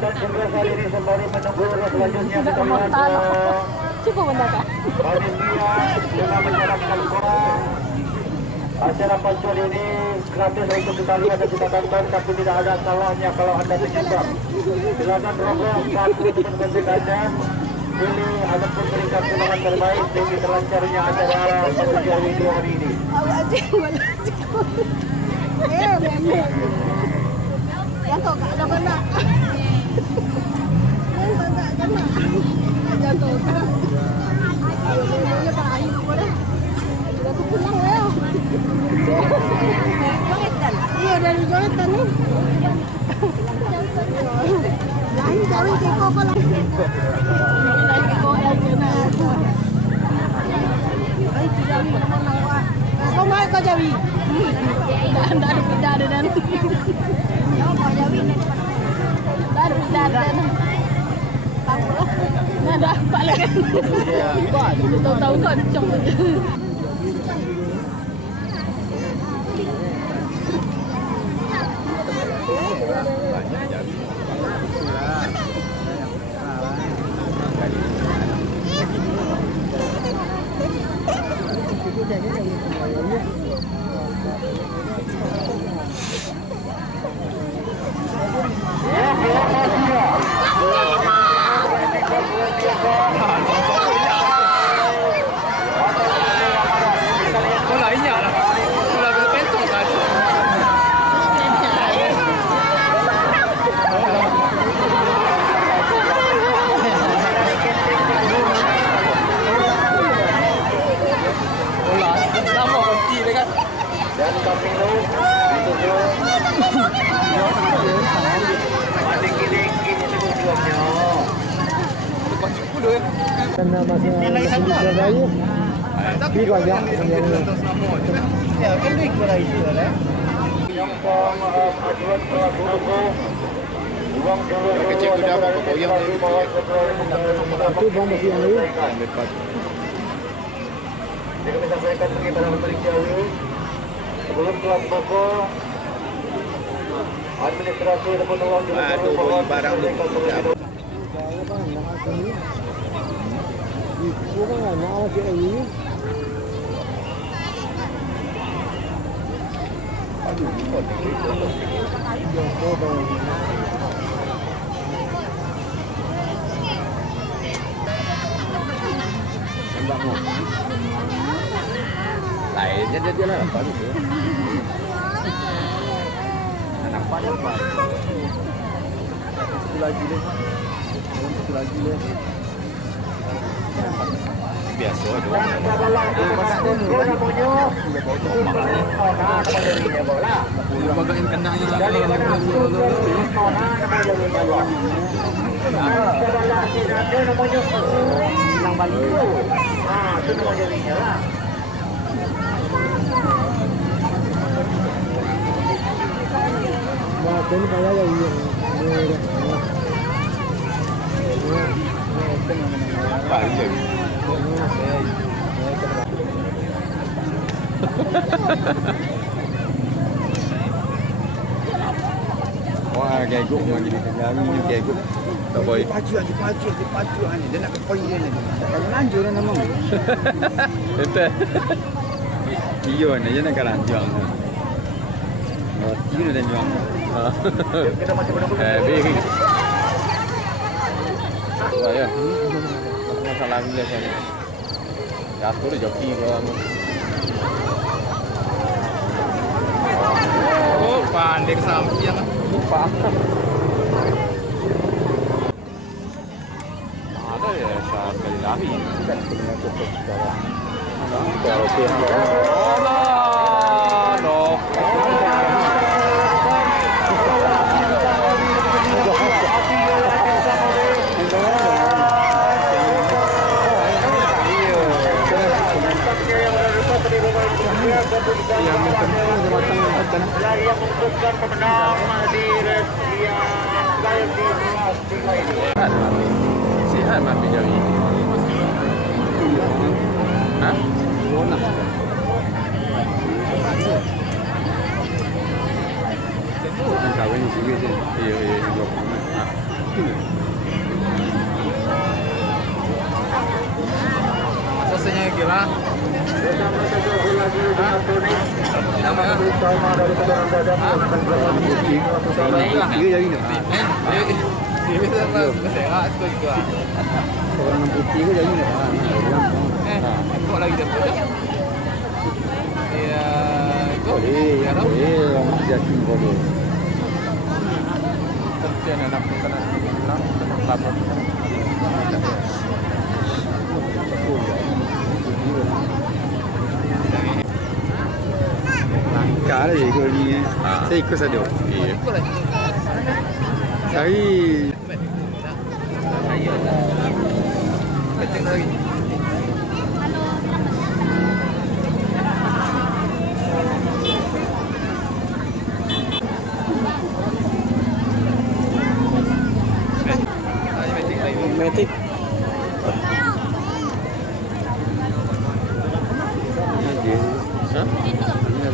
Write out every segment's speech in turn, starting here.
Dan juga saat ini sembari menunggu selanjutnya kita lihat cukup mendadak. panitia dengan menjalankan kurang acara pacuan ini gratis untuk kita lihat dan kita tonton, tapi tidak ada salahnya kalau anda menyumbang. Silakan rombong satu dengan musik anda, pilih ataupun berikan sumbangan terbaik demi terlancarnya acara pacuan video hari ini. Yang kau tak ada mana? Yang tak ada mana? Jatuh. Ini para ayu boleh. Sudah pulang ya. Jongetan. Iya dari Jongetan nih. Lain jauh ke koko lah. Lagi kok lagi na. Ay tidak naman ako. Kau mau kau jawi? Anda ada beda dan. Dan nggak dapat lagi. Tahu-tahu kocok. Dan Camilo ditutup. Masih kini sebelumnya. Karena masih Surabaya. Tapi banyak yang Ya, kan baik berai itu ada. Yang ajuan guru uang dulu kecil sudah apa koyong itu bang masih yang lain. Jadi kami sampaikan kepada Menteri Jawi sebelum kelas pokok administrasi ataupun uang dulu barang untuk Itu kan nggak mau sih ini. Lainnya dia lah apa gitu. Anak banyak pak. Satu lagi deh. Satu lagi deh. Biasa aja. Bagain kandangnya. Wah, ini kayak yang Wah, geguk lagi di kami geguk. Tak boleh. Pacu aja. Dia nak koi dia ni. Kalau lanjut kan nama. Betul. Iyo ni dia nak lanjut. Oh, iyo dah jual. kita masih menunggu. Beri. Wah ya. Masalah ni saya. Jatuh joki kan. Oh, pandai kesampian. Lupa. Ada ya sekali lagi. Kan punya cukup sekarang. Kalau yang memutuskan pemenang di race yang di kelas 3 ini. Sihat mati jauh ini. Hah? Yang kawin di sini sih. Iya di blok. Selesainya kira. Tiga jadi nih. Ini sehat itu juga. Orang 63 jadi nih. Kok lagi dapat? Iya, Boleh, orang jadi boleh. Kerja anak kena lapor. Langka lah ikut ni. Saya ikut saja. Iya. Saya Kencing lagi. metik.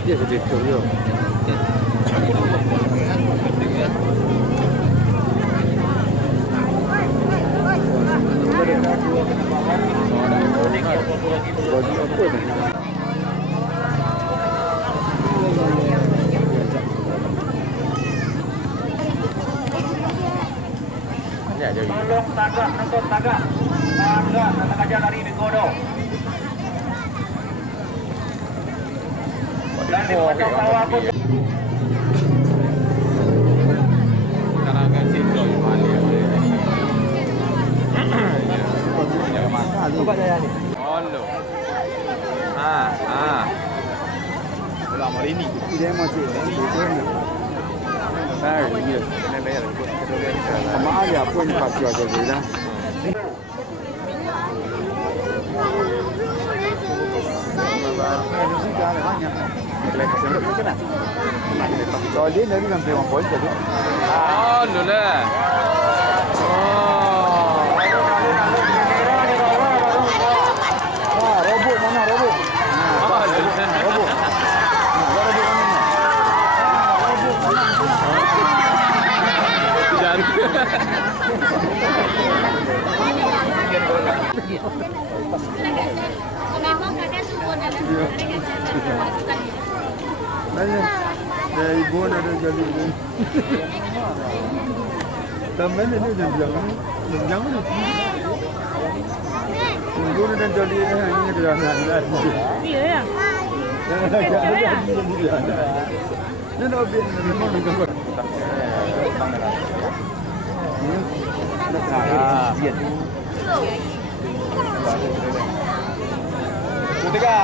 Dia sudah turun. Tolong tagak, nonton tagak. Tagak, datang aja dari Bigodo. Dan di pojok bawah pun. Karangan cinta di mana? Coba saya ni. Halo. Lama ini. Dia masih iya. Sama ada pun pasti ada juga. Kalau dia dari sampai 1 poin jadi. Oh, lula. Robot mana robot? Oh, lula. Robot. Jangan. Memang kadang suka dalam Nanya, dari ibu ada jadi ini. Tambahan ini jangan ibu ada jadi ini kerana Iya ya. jangan jadi. Ini nak biar memang gambar. Ketiga.